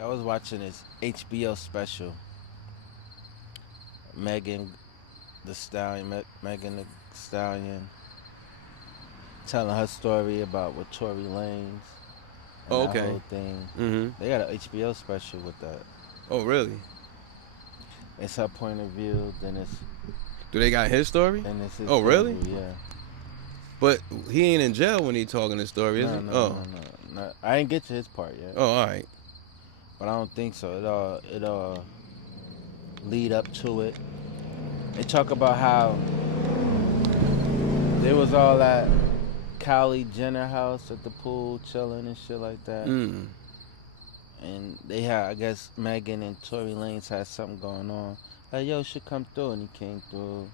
I was watching this HBO special, Megan the Stallion, Megan the Stallion, telling her story about with Tory Lanez and Oh, that okay. whole thing. Mm-hmm. They got an HBO special with that. Oh, really? It's her point of view, Do they got his story? then it's his Oh, point of really? view. Yeah. But he ain't in jail when he talking his story, is No, he? no, Oh. no, no, no. I didn't get to his part yet, Oh, all right. but I don't think so. It all lead up to it. They talk about how there was all that Kylie Jenner house at the pool chilling and shit like that. Mm. And they had, I guess, Megan and Tory Lanez had something going on. Like, yo, should come through, and he came through.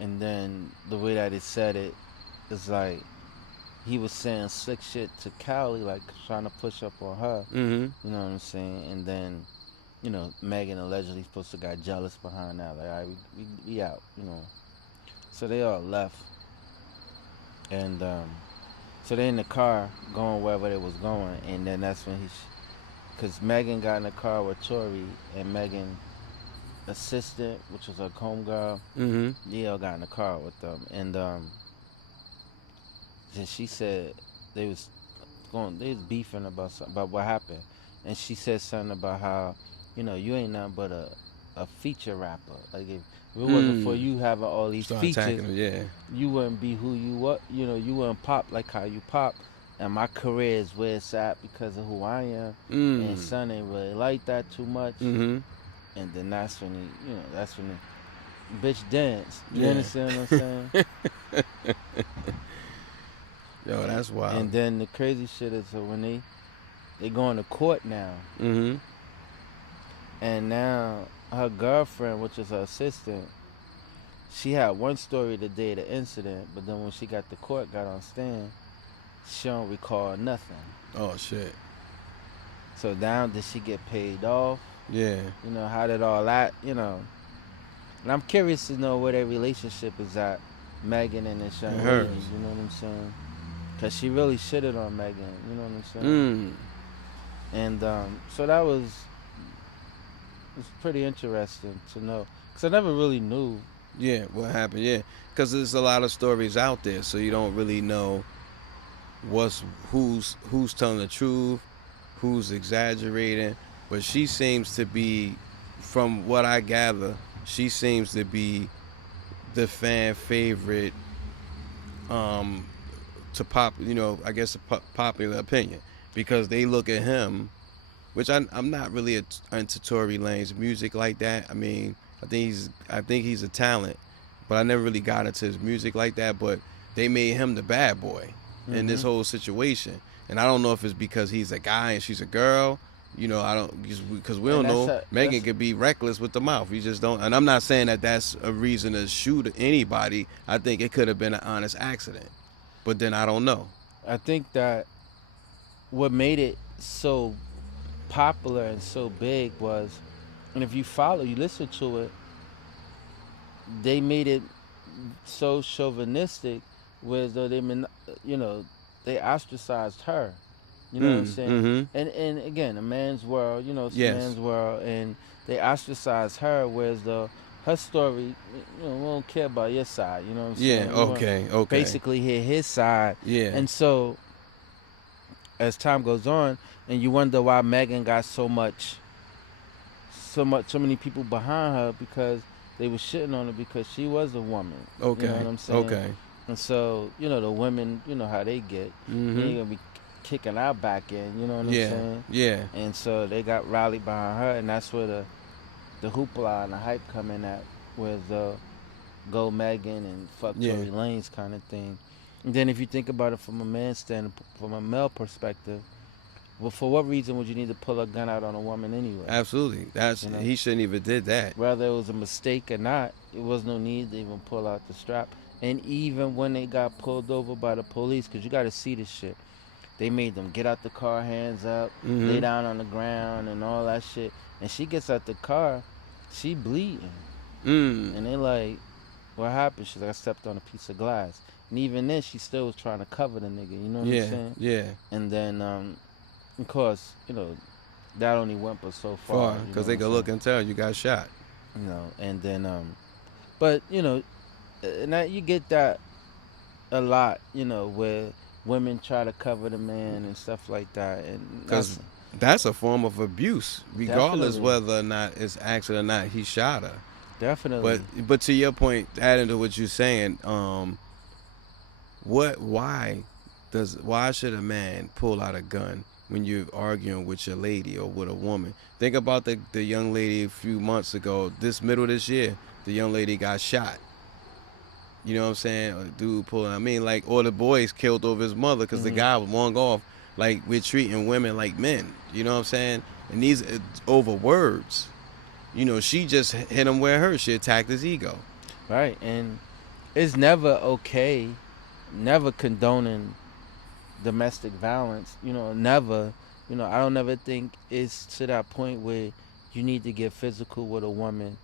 And then the way that it said it is like he was saying slick shit to Callie, like trying to push up on her. Mm-hmm. You know what I'm saying? And then, Megan allegedly supposed to got jealous behind that. Like, all right, we out. So they all left, and so they in the car going wherever they was going, and then that's when cause Megan got in the car with Tory, and Megan assistant, which was her homegirl, Mm-hmm. Yale got in the car with them, and then she said they was they was beefing about something, about what happened, and she said something about how, you ain't nothing but a feature rapper. Like if it wasn't for Mm. you having all these Start features, attacking him, yeah. you wouldn't be who you what. You wouldn't pop like how you pop. And my career is where it's at because of who I am. And Mm. son ain't really like that too much. Mm-hmm. And then that's when that's when the bitch dance. You Yeah. understand what I'm saying? Yo, And, that's wild. and then the crazy shit is so when they going to court now, Mm-hmm. and now her girlfriend, which is her assistant, she had one story the day of the incident, but then when she got to court, got on stand, she don't recall nothing. Oh shit. So now did she get paid off? Yeah. How did all that? And I'm curious to know where their relationship is at, Megan and this And young lady. hers. You know what I'm saying? Cause she really shitted on Megan. You know what I'm saying? Mm. And so that was pretty interesting to know. Cause I never really knew. Yeah, what happened? Yeah, because there's a lot of stories out there, so you don't really know what's who's telling the truth, who's exaggerating. But she seems to be, from what I gather, she seems to be the fan favorite. Um, to pop, I guess a popular opinion because they look at him, which I'm not really into Tory Lanez music like that. I mean, I think he's a talent, but I never really got into his music like that. But they made him the bad boy in this Mm-hmm. whole situation, and I don't know if it's because he's a guy and she's a girl. I don't because we And don't that's know. a Megan that's could be reckless with the mouth. You just don't. And I'm not saying that that's a reason to shoot anybody. I think it could have been an honest accident, but then I don't know. I think that what made it so popular and so big was, and if you listen to it, they made it so chauvinistic, where though you know, they ostracized her. You know what I'm saying? Mm-hmm. And again, a man's world. It's a Yes. man's world, and they ostracized her, whereas though her story, we don't care about your side. You know what I'm Yeah. saying? We want Okay. Okay. basically hear his side, Yeah. and so as time goes on, and you wonder why Megan got so many people behind her because they were shitting on her because she was a woman. You know what Okay. I'm saying? Okay. And so, the women, how they get. You Mm-hmm. ain't gonna be kicking our back in, you know what I'm Yeah. saying? Yeah. And so they got rallied behind her, and that's where the hoopla and the hype come in at, where the go Megan and fuck Yeah. Tory Lanez kind of thing. And then if you think about it from a man's from a male perspective, well, for what reason would you need to pull a gun out on a woman anyway? Absolutely. That's You know, he shouldn't even did that. whether it was a mistake or not, it was no need to even pull out the strap. And even when they got pulled over by the police, because you got to see this shit, they made them get out the car, hands up, lay Mm-hmm. down on the ground, and all that shit. And she gets out the car, she bleeding, Mm. and they like, what happened? She's like, I stepped on a piece of glass. And even then, she still was trying to cover the nigga. You know what I'm Yeah. saying? Yeah. And then, of course, that only went but so Far, far. You know because what they I'm could look saying? and tell you got shot. And then but and that you get that a lot. Where women try to cover the man and stuff like that, and Because that's that's a form of abuse, regardless definitely, whether or not it's actually or not he shot her. But definitely. but to your point, adding to what you're saying, what why should a man pull out a gun when you're arguing with your lady or with a woman? Think about the young lady a few months ago, this middle of this year, the young lady got shot. You know what I'm saying? A dude pulling. I mean, like, or the boys killed over his mother because the Hmm. guy was long off. Like, we're treating women like men. You know what I'm saying? And these over words. She just hit him where it hurt. She attacked his ego. Right, and it's never okay, never condoning domestic violence. Never. I don't never think it's to that point where you need to get physical with a woman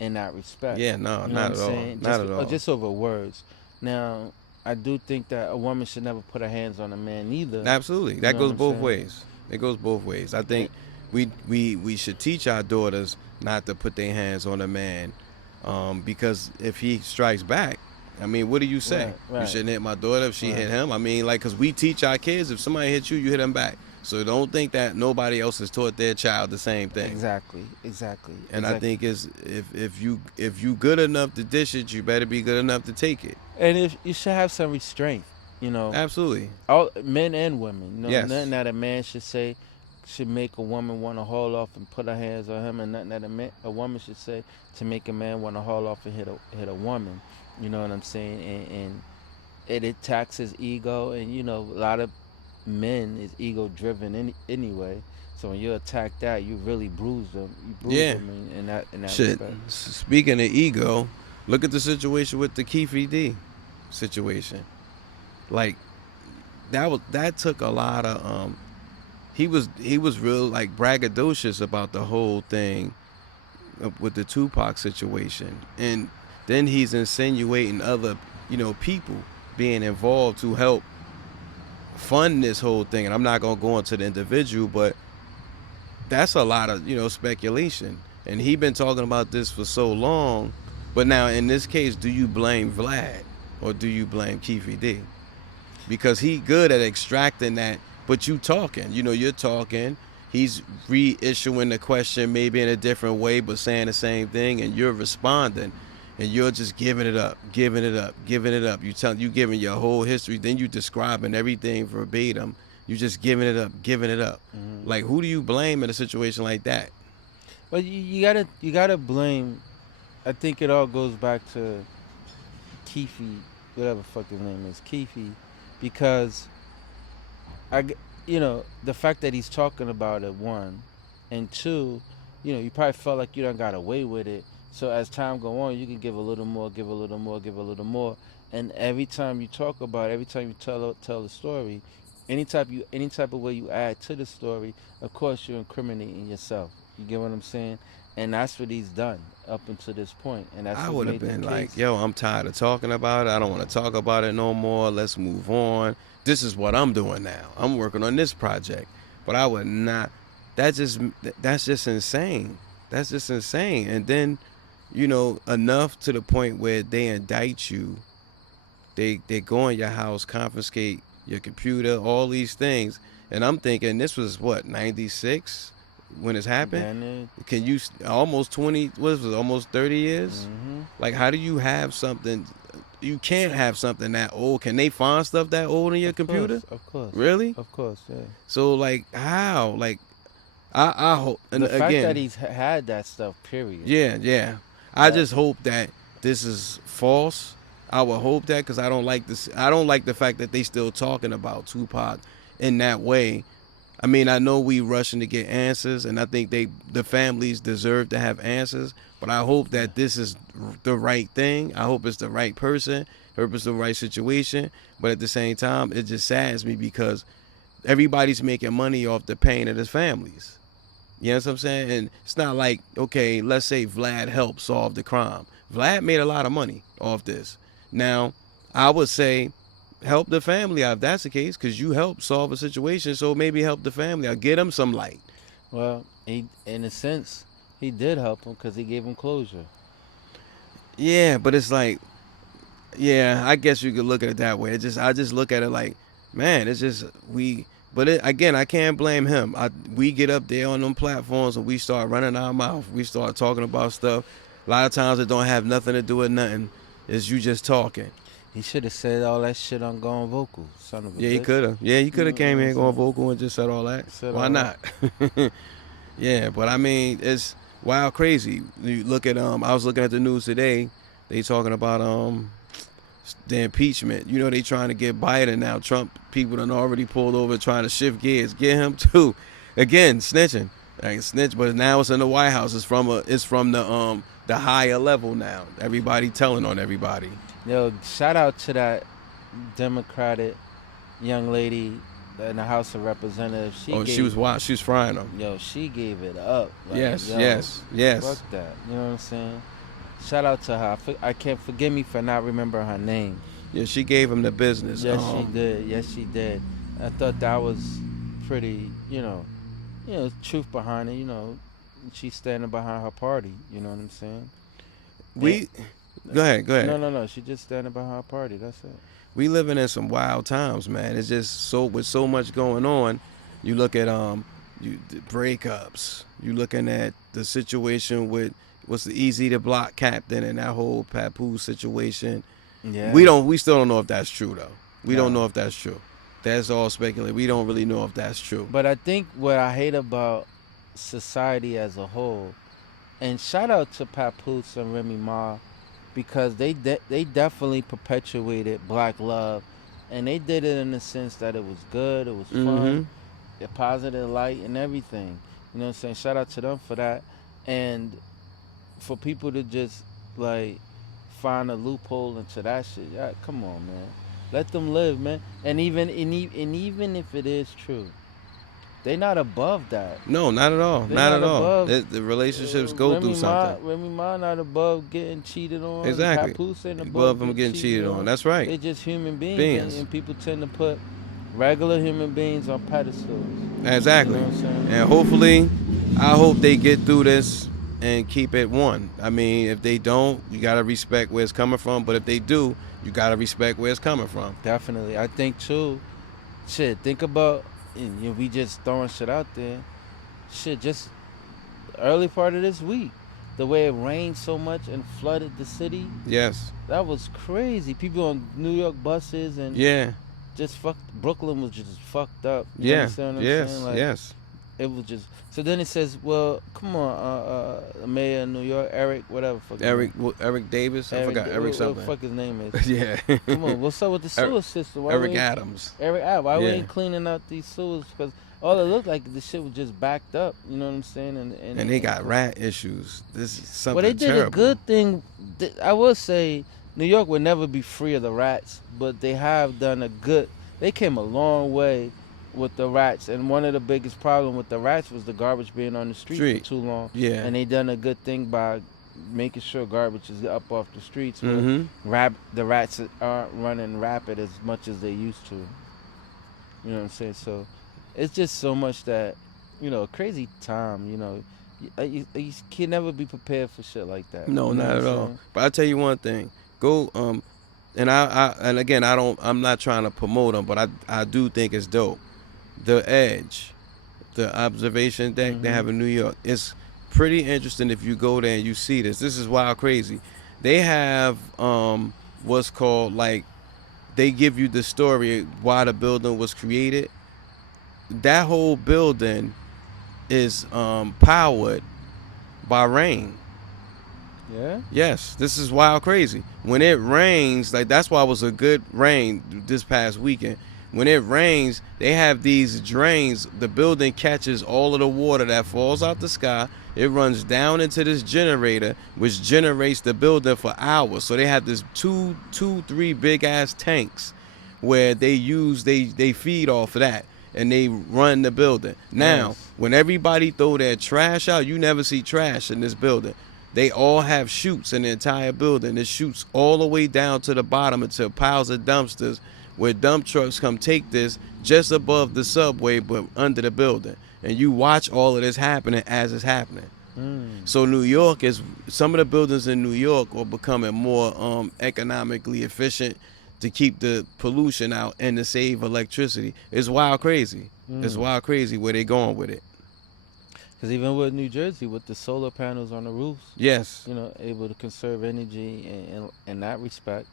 in that respect. Yeah, no, You know what not I'm at all. saying? Not Just at all. just over words. Now, I do think that a woman should never put her hands on a man either. Absolutely. You That know what goes I'm both saying? ways. It goes both ways. I And, think we should teach our daughters not to put their hands on a man, because if he strikes back, I mean, what do you say? right, You right, shouldn't hit my daughter if she right. hit him. I mean, like, because we teach our kids, if somebody hits you, you hit them back. So don't think that nobody else has taught their child the same thing. Exactly, exactly, And I exactly. think is if you good enough to dish it, you better be good enough to take it. And if you should have some restraint, you know, Absolutely. all men and women. Nothing Yes. that a man should say should make a woman want to haul off and put her hands on him, and nothing that a woman should say to make a man want to haul off and hit a woman. You know what I'm saying? And it attacks his ego, and a lot of men is ego driven anyway. So when you attack that, you really bruise them. You bruise Yeah. them in that Shit. respect. Speaking of ego, look at the situation with the Keefe D situation. Like that took a lot of he was real like braggadocious about the whole thing with the Tupac situation, and then he's insinuating other people being involved to help fund this whole thing. And I'm not gonna go into the individual, but that's a lot of speculation. And he been talking about this for so long. But now in this case, do you blame Vlad or do you blame Keefe D? Because he good at extracting that. But you're talking. He's reissuing the question maybe in a different way, but saying the same thing, and you're responding, and you're just giving it up, giving it up, giving it up. You giving your whole history, then you describing everything verbatim. You just giving it up, giving it up. Hmm. Like, who do you blame in a situation like that? But you gotta blame. I think it all goes back to Keefe, whatever fuck his name is, Keefe, because I, g- the fact that he's talking about it, one, and two, you probably felt like you done got away with it. So as time go on, you can give a little more, give a little more, give a little more, and every time you talk about it, every time you tell the story, any type of way you add to the story, of course you're incriminating yourself. You get what I'm saying? And that's what he's done up until this point, and that's I what would have made the been like, case. yo, I'm tired of talking about it. I don't want to talk about it no more. Let's move on. This is what I'm doing now. I'm working on this project. But I would not. That's just insane. That's just insane. And then, enough to the point where they indict you. They go in your house, confiscate your computer, all these things. And I'm thinking this was what, 96 when this happened? Then it, Can you almost 20, what was it, almost 30 years? hmm Like, how do you have something? You can't have something that old. Can they find stuff that old in your of course, computer? of course, Really? of course, yeah. So, like, how? Like, I hope, and The fact that again, he's had that stuff, period. yeah, yeah. I That just hope that this is false. I would hope that, because I don't like this. I don't like the fact that they still talking about Tupac in that way. I mean, I know we rushing to get answers, and I think the families deserve to have answers. But I hope that this is the right thing. I hope it's the right person. I hope it's the right situation. But at the same time, it just saddens me because everybody's making money off the pain of the families. You know what I'm saying? And it's not like, okay, let's say Vlad helped solve the crime. Vlad made a lot of money off this. Now, I would say help the family out if that's the case, because you helped solve a situation, so maybe help the family out. Get them some light. Well, he, in a sense, he did help him because he gave him closure. Yeah, but it's like, yeah, I guess you could look at it that way. I just look at it like, man, it's just we. But again, I can't blame him. We get up there on them platforms and we start running our mouth. We start talking about stuff. A lot of times it don't have nothing to do with nothing. It's you just talking. He should have said all that shit on Going Vocal, son of a Yeah, he bitch. could have. Yeah, he could have came You know here what I'm going vocal and just said all that. Said Why all not? Yeah, but I mean, it's wild crazy. You look at I was looking at the news today. They talking about the impeachment. You know, they trying to get Biden now. Trump people done already pulled over trying to shift gears. Get him too. Again, snitching. Like snitch, but now it's in the White House. It's from the higher level now. Everybody telling on everybody. Yo, shout out to that Democratic young lady in the House of Representatives. She was wild. She was frying them. Yo, she gave it up. Like, Yes, yo, yes. Fuck that. You know what I'm saying? Shout out to her. I can't forgive me for not remembering her name. Yeah, she gave him the business. Yes, she did. Yes, she did. I thought that was pretty, truth behind it. She's standing behind her party. You know what I'm saying? Go ahead. No. She just standing behind her party. That's it. We living in some wild times, man. It's just with so much going on. You look at the breakups. You looking at the situation with what's the Easy to Block captain and that whole Papoose situation. Yeah. We still don't know if that's true though. We No. don't know if that's true. That's all speculative. We don't really know if that's true. But I think what I hate about society as a whole, and shout out to Papoose and Remy Ma, because they definitely perpetuated black love, and they did it in the sense that it was good, it was fun, a positive light, and everything. You know what I'm saying? Shout out to them for that, and for people to just like find a loophole into that shit. Yeah, come on, man. Let them live, man. And even if it is true, they not above that. No, not at all. They're Not not at all. above- The relationships go through something. Remy Ma not above getting cheated on. Exactly. Papoose ain't Above them getting cheated on. That's right. They're just human beings. Beings. And people tend to put regular human beings on pedestals. Exactly. You know what I'm saying? And hopefully, I hope they get through this and keep it one. I mean, if they don't, you gotta respect where it's coming from. But if they do, you gotta respect where it's coming from. Definitely. I think too, shit, think about, we just throwing shit out there. Shit, just early part of this week, the way it rained so much and flooded the city, Yes. that was crazy. People on New York buses and Yeah. just Brooklyn was just fucked up. You Yeah. understand what I'm Yes. saying? Like, Yes. it was just, so then it says, well, come on, mayor of New York, Eric, whatever. Eric Davis. I forgot Eric what something. the fuck his name is. Yeah. Come on, what's up with the sewer system? Why Eric we ain't- Adams. Eric Adams. Why we Yeah. ain't cleaning out these sewers? Because all it looked like, the shit was just backed up. You know what I'm saying? And they got rat issues. This is something Well, they did terrible. a good thing. I will say, New York would never be free of the rats, but they have done a good. They came a long way with the rats, and one of the biggest problems with the rats was the garbage being on the street for too long. Yeah. And they done a good thing by making sure garbage is up off the streets. Where Mm-hmm. the rats aren't running rapid as much as they used to. You know what I'm saying? So it's just so much that, crazy time. You can never be prepared for shit like that. No, You know not what at I'm all. saying? But I'll tell you one thing. Go and and again I'm not trying to promote them, but I do think it's dope. The Edge, the observation deck they have in New York, it's pretty interesting if you go there and you see this. This is wild crazy. They have what's called, like, they give you the story why the building was created. That whole building is powered by rain. Yeah. Yes, this is wild crazy. When it rains, like, that's why it was a good rain this past weekend. When it rains, they have these drains. The building catches all of the water that falls out the sky. It runs down into this generator, which generates the building for hours. So they have this three big ass tanks where they feed off of that, and they run the building. Now, Nice. when everybody throw their trash out, you never see trash in this building. They all have chutes in the entire building. It shoots all the way down to the bottom into piles of dumpsters where dump trucks come take this just above the subway but under the building, and you watch all of this happening as it's happening. Mm. So New York is, some of the buildings in New York are becoming more economically efficient to keep the pollution out and to save electricity. It's wild crazy. It's wild crazy where they going with it. Because even with New Jersey, with the solar panels on the roofs, Yes. able to conserve energy in that respect.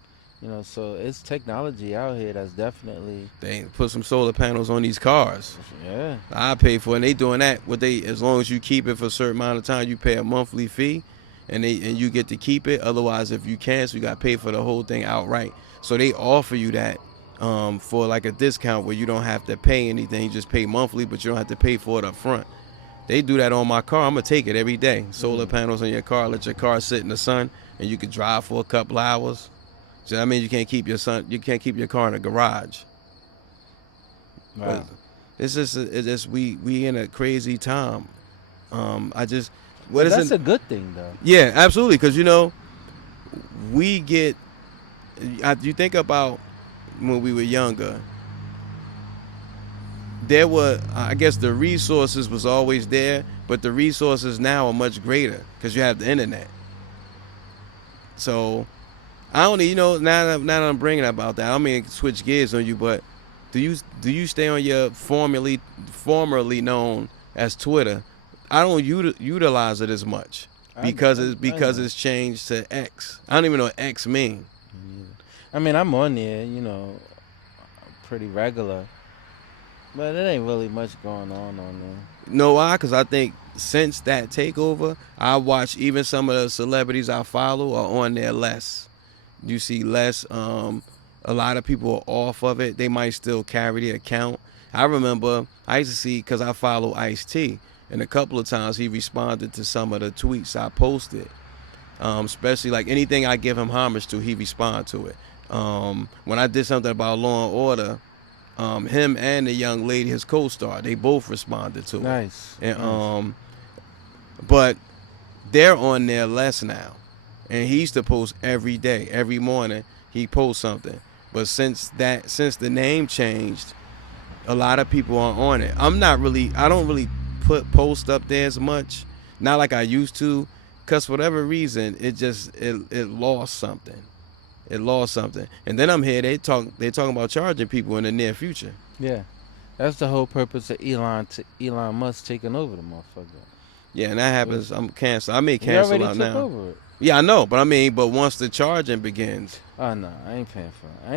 So it's technology out here that's definitely, They put some solar panels on these cars. yeah. I pay for it, and they doing that. As long as you keep it for a certain amount of time, you pay a monthly fee, and you get to keep it. Otherwise, if you cancel, you got to pay for the whole thing outright. So they offer you that for like a discount where you don't have to pay anything, you just pay monthly, but you don't have to pay for it up front. They do that on my car. I'm gonna take it every day. Solar panels on your car. Let your car sit in the sun, and you can drive for a couple hours. So that means you can't keep your car in a garage. Wow. It's just we in a crazy time. That's a good thing, though. Yeah, absolutely, because we get. You think about when we were younger. There were, I guess, the resources was always there, but the resources now are much greater because you have the internet. So I don't, now that I'm bringing about that, I don't mean to switch gears on you, but do you stay on your formerly known as Twitter? I don't utilize it as much because it's changed to X. I don't even know what X mean. I mean, I'm on there, pretty regular, but it ain't really much going on there. No, why? Because I think since that takeover, I watch even some of the celebrities I follow are on there less. You see less. A lot of people are off of it. They might still carry the account. I remember I used to see, because I follow Ice-T, and a couple of times he responded to some of the tweets I posted. Especially like anything I give him homage to, he respond to it. When I did something about Law and Order, him and the young lady, his co-star, they both responded to it. Nice. And but they're on there less now. And he used to post every day, every morning he posts something. But since the name changed, a lot of people are on it. I don't really post up there as much, not like I used to, because for whatever reason, it lost something. It lost something. And then I'm here, they talking about charging people in the near future. Yeah. That's the whole purpose of Elon Musk taking over the motherfucker. Yeah, and that happens, I'm canceled. I may cancel out now. He already took over it. Yeah, I know, but once the charging begins. Oh no, I ain't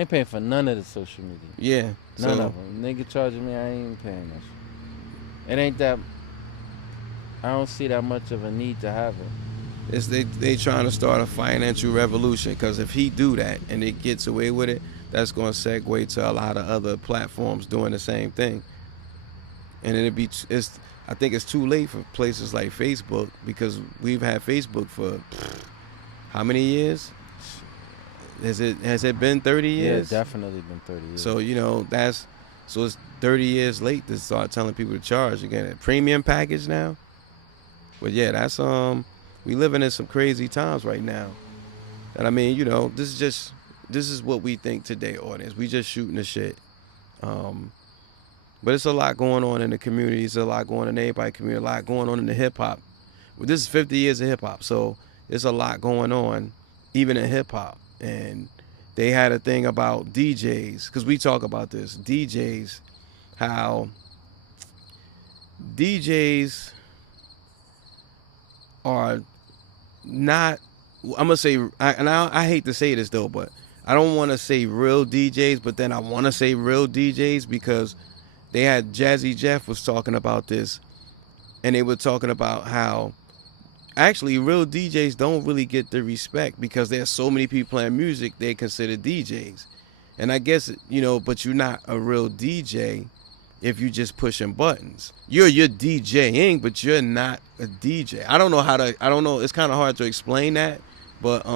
paying for none of the social media. Yeah. None of them. Nigga charging me, I ain't paying that shit. It ain't that. I don't see that much of a need to have it. It's they trying to start a financial revolution, because if he do that and it gets away with it, that's going to segue to a lot of other platforms doing the same thing. And I think it's too late for places like Facebook, because we've had Facebook for how many years? Has it been 30 years? Yeah, definitely been 30 years. So it's 30 years late to start telling people to charge again. A premium package now. But yeah, that's we living in some crazy times right now. And I mean, this is what we think today, audience. We just shooting the shit. But it's a lot going on in the community. It's a lot going on in everybody's community. A lot going on in the hip hop. Well, this is 50 years of hip hop, so there's a lot going on, even in hip hop. And they had a thing about DJs, because we talk about this. DJs, how DJs are not, I'm gonna say, I hate to say this though, but I don't want to say real DJs, but then I want to say real DJs, because they had Jazzy Jeff was talking about this, and they were talking about how actually real DJs don't really get the respect, because there's so many people playing music they consider DJs. And I guess, but you're not a real DJ if you just pushing buttons. You're DJing, but you're not a DJ. I don't know, it's kind of hard to explain that, but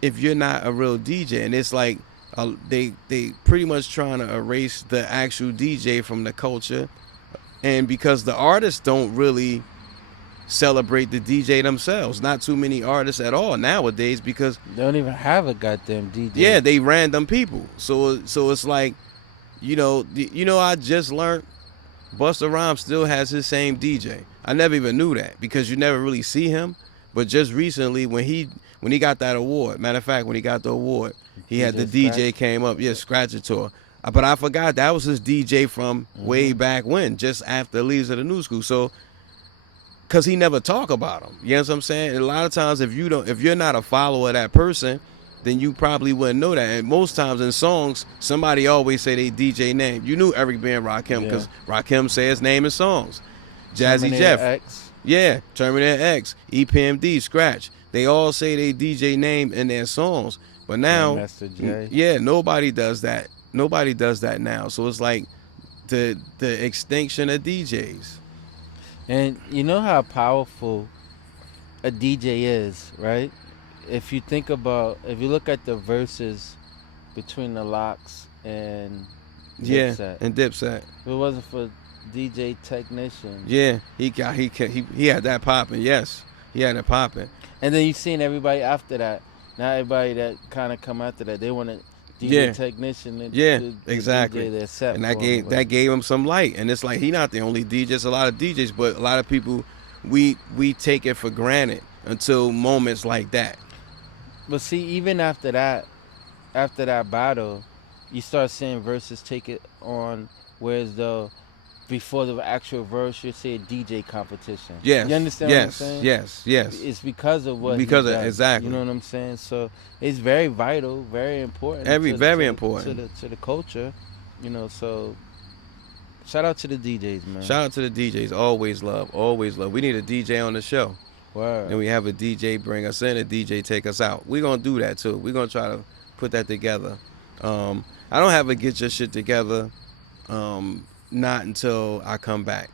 if you're not a real DJ, and it's like they pretty much trying to erase the actual DJ from the culture, and because the artists don't really celebrate the DJ themselves. Not too many artists at all nowadays because They don't even have a goddamn DJ. yeah, they random people. So it's like, I just learned Busta Rhymes still has his same DJ. I never even knew that because you never really see him. But just recently, when he got that award, matter of fact, when he got the award, he had the DJ DJ came up, Scratchator. But I forgot that was his DJ from way back when, just after Leaves of the New School. So, cause he never talk about him. You know what I'm saying? And a lot of times, if you're not a follower of that person, then you probably wouldn't know that. And most times in songs, somebody always say they DJ name. You knew Eric B. and Rakim because Rakim say his name in songs. Jazzy Terminator Jeff, X. yeah, Terminator X, EPMD, Scratch. They all say they DJ name in their songs. But now, Master J. yeah, nobody does that. Nobody does that now. So it's like the extinction of DJs. And you know how powerful a DJ is, right? If you look at the verses between the Locks and Dipset, And Dipset. if it wasn't for DJ Technician, Yeah, he had that popping. Yes, he had it popping. and then you seen everybody after that. Now everybody that kind of come after that, they want to DJ Technician. And Exactly. DJ their set And for 'em, that gave him some light. And it's like he not the only DJ. It's a lot of DJs, but a lot of people we take it for granted until moments like that. But see, even after that battle, you start seeing verses take it on, whereas though before the actual verse, you say a DJ competition. Yes. You understand what I'm saying? Yes. It's because of what Because he of- does, exactly. You know what I'm saying? So it's very vital, very important. Very important. to the culture. So shout out to the DJs, man. Shout out to the DJs. Always love. Always love. We need a DJ on the show. Word. And we have a DJ bring us in, a DJ take us out. We're going to do that too. We're going to try to put that together. I don't have a Get Your Shit Together not until I come back.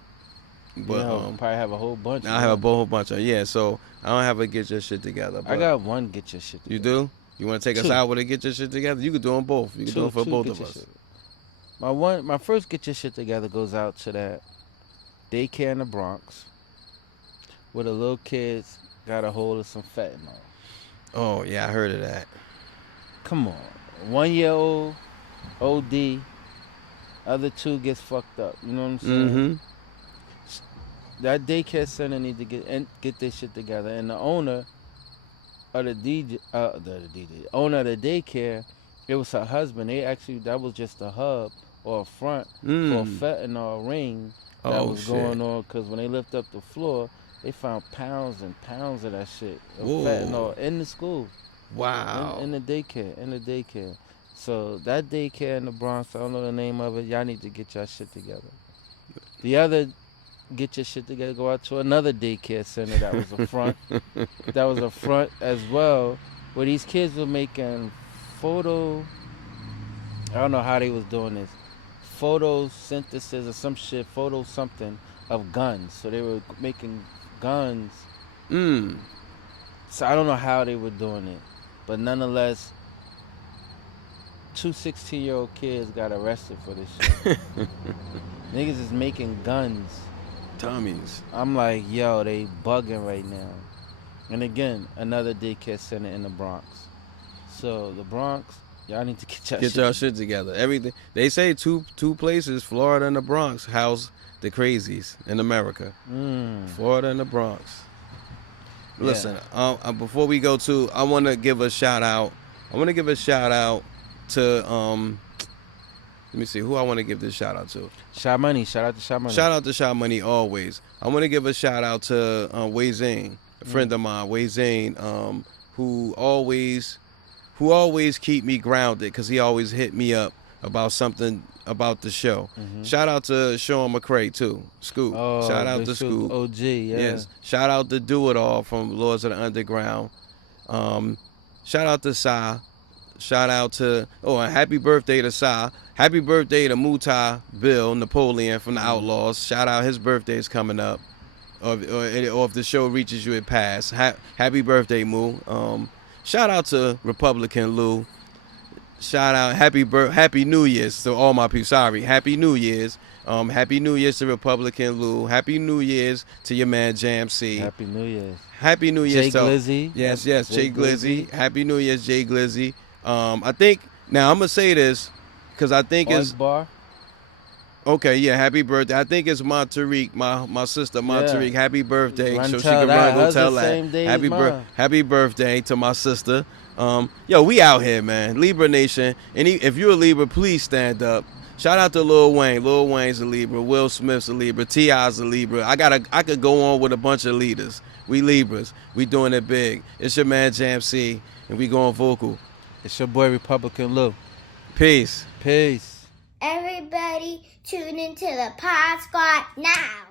But probably have a whole bunch. I have a whole bunch of, so I don't have a Get Your Shit Together. But I got one Get Your Shit Together. You do? You want to take us Two. out with a Get Your Shit Together? You could do them both. You could do it for both Get of Your us. Shit. My first Get Your Shit Together goes out to that daycare in the Bronx where the little kids got a hold of some fentanyl. Oh, yeah, I heard of that. Come on. 1-year-old OD, other two gets fucked up. You know what I'm saying? Mm-hmm. That daycare center need to get their shit together. And the owner of the owner of the daycare, it was her husband. That was just a hub or a front for a fentanyl ring that was going on. Because when they lift up the floor, they found pounds and pounds of that shit of fentanyl in the school. Wow. In the daycare. So that daycare in the Bronx, I don't know the name of it. Y'all need to get y'all shit together. The other Get Your Shit Together go out to another daycare center that was a front. That was a front as well, where these kids were making I don't know how they was doing this. Photosynthesis or some shit, something of guns. So they were making guns. So I don't know how they were doing it. But nonetheless, 2 16-year-old kids got arrested for this shit. Niggas is making guns. Dummies. I'm like, yo, they bugging right now. And again, another daycare center in the Bronx. So the Bronx, y'all need to get y'all shit together. Everything they say, two places, Florida and the Bronx, house the crazies in America. Florida and the Bronx. Listen, before we go to, I want to give a shout out. To let me see who I want to give this shout out to. Sha Money. Shout out to Sha Money. Shout out to Sha Money always. I want to give a shout out to Wei Zane, a friend of mine, Wei Zane, who always keep me grounded because he always hit me up about something about the show. Shout out to Sean McCray too, Scoop. Shout out to Scoop. OG, yeah. Yes. Shout out to Do It All from Lords of the Underground. Shout out to Sa. Shout out to and happy birthday to Sa. Happy birthday to Mutai Bill Napoleon from the Outlaws. Shout out, his birthday is coming up. Or if the show reaches you, it passed. Happy birthday, Moo. Shout out to Republican Lou. shout out, happy New Year's to all my people. Sorry, Happy New Year's. Happy New Year's to Republican Lou. Happy New Year's to your man Jam C. Happy New Year's. Happy New Year's Jay to Glizzy. yes, Jay Jay Glizzy. Happy New Year's, Jay Glizzy. I think now I'm gonna say this because I think it's Bar. okay. Yeah, happy birthday. I think it's Montarique, my sister Montarique. Yeah. Happy birthday, Run so she tell can that. run go Hers the tell that. same day as mine. Happy birthday to my sister. Yo, we out here, man. Libra Nation. If you're a Libra, please stand up. Shout out to Lil Wayne. Lil Wayne's a Libra. Will Smith's a Libra. T.I.'s a Libra. I could go on with a bunch of leaders. We Libras. We doing it big. It's your man Jam C, and we going vocal. It's your boy Republican Lou. Peace. Peace. Everybody tune into the Pod Squad now.